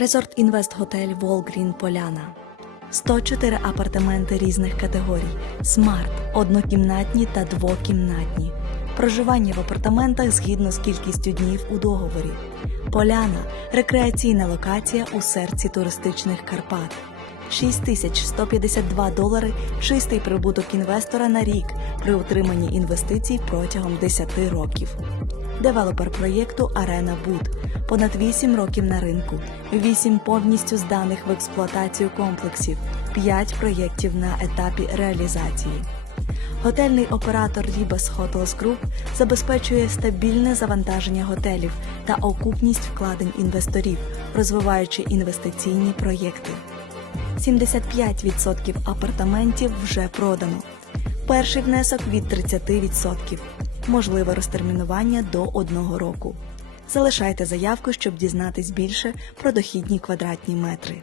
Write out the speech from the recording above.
Резорт Інвест Готель Волгрін Поляна. 104 апартаменти різних категорій: смарт, однокімнатні та двокімнатні. Проживання в апартаментах згідно з кількістю днів у договорі. Поляна рекреаційна локація у серці туристичних Карпат. 6152 долари чистий прибуток інвестора на рік при утриманні інвестицій протягом 10 років. Девелопер проєкту Арена Буд. Понад 8 років на ринку, 8 повністю зданих в експлуатацію комплексів, 5 проєктів на етапі реалізації. Готельний оператор Ribas Hotels Group забезпечує стабільне завантаження готелів та окупність вкладень інвесторів, розвиваючи інвестиційні проєкти. 75% апартаментів вже продано. Перший внесок від 30%. Можливе розтермінування до одного року. Залишайте заявку, щоб дізнатись більше про дохідні квадратні метри.